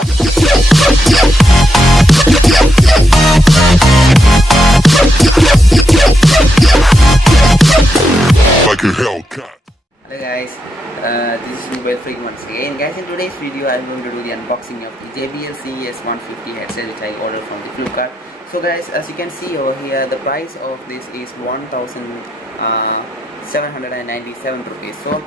Like a Hellcat. Hello guys, this is Mobile Freak once again. Guys, in today's video I am going to do the unboxing of the JBL C150 headset which I ordered from the Flipkart. So guys, as you can see over here, the price of this is 1,797 rupees. So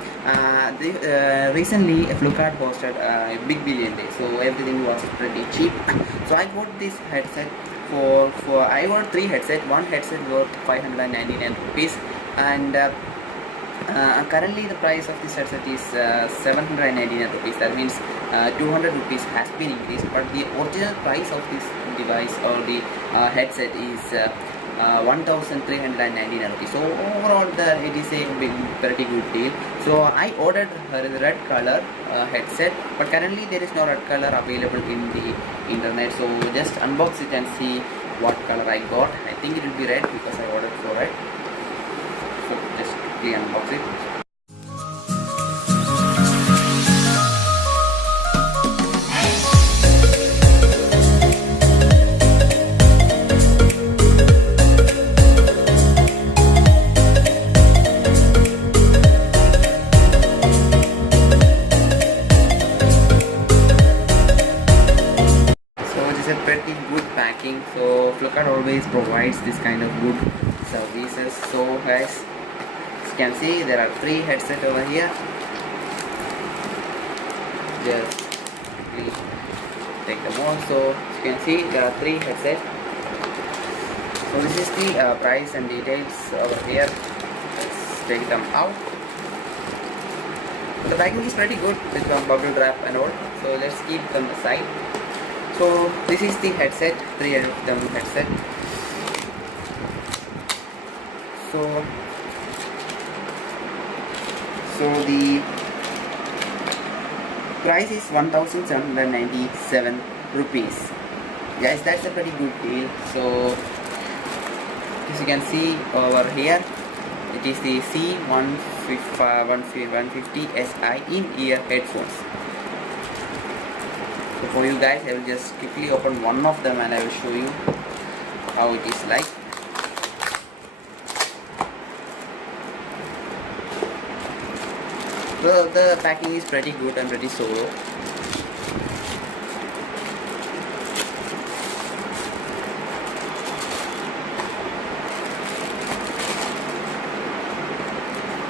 recently Flipkart hosted a big billion day, so everything was pretty cheap. So I bought this headset for I got 3 headsets. One headset worth 599 rupees, and currently the price of this headset is 799 rupees. That means 200 rupees has been increased, but the original price of this device or the headset is 1,399 rupees. So overall it is a pretty good deal. So I ordered the red color headset, but currently there is no red color available in the internet. So just unbox it and see what color I got. I think it will be red because I ordered for red. So just quickly unbox it. A pretty good packing. So Flipkart always provides this kind of good services. So guys, as you can see, there are 3 headsets over here. Just quickly take them all. So as you can see, there are 3 headsets. So this is the price and details over here. Let's take them out. The packing is pretty good with some bubble wrap and all. So let's keep them aside. So this is the headset, 3 of them headset. So the price is 1,797 rupees. Guys, that's a pretty good deal. So as you can see over here, it is the C150SI in-ear headphones. So for you guys, I will just quickly open one of them and I will show you how it is like. So the packing is pretty good and pretty solo.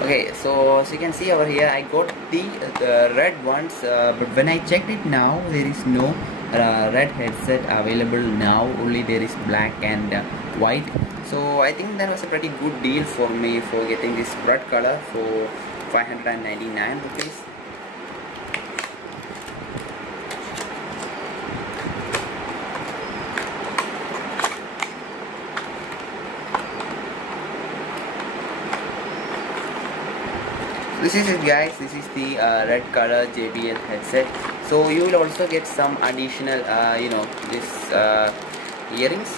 Okay, so as you can see over here, I got the red ones, but when I checked it now, there is no red headset available now. Only there is black and white. So I think that was a pretty good deal for me for getting this red color for 599 rupees. This is it guys, this is the red color JBL headset. So you will also get some additional this earrings.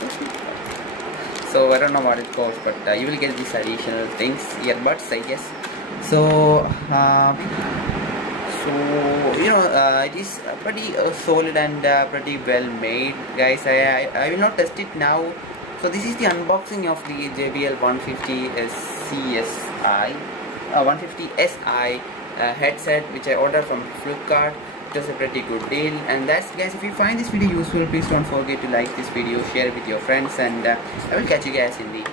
So I don't know what it calls, but you will get these additional things, earbuds I guess. So it is pretty solid and pretty well made guys. I will not test it now. So this is the unboxing of the JBL 150SI headset which I ordered from Flipkart. It was a pretty good deal. And that's guys, if you find this video useful, please don't forget to like this video, share it with your friends, and I will catch you guys in the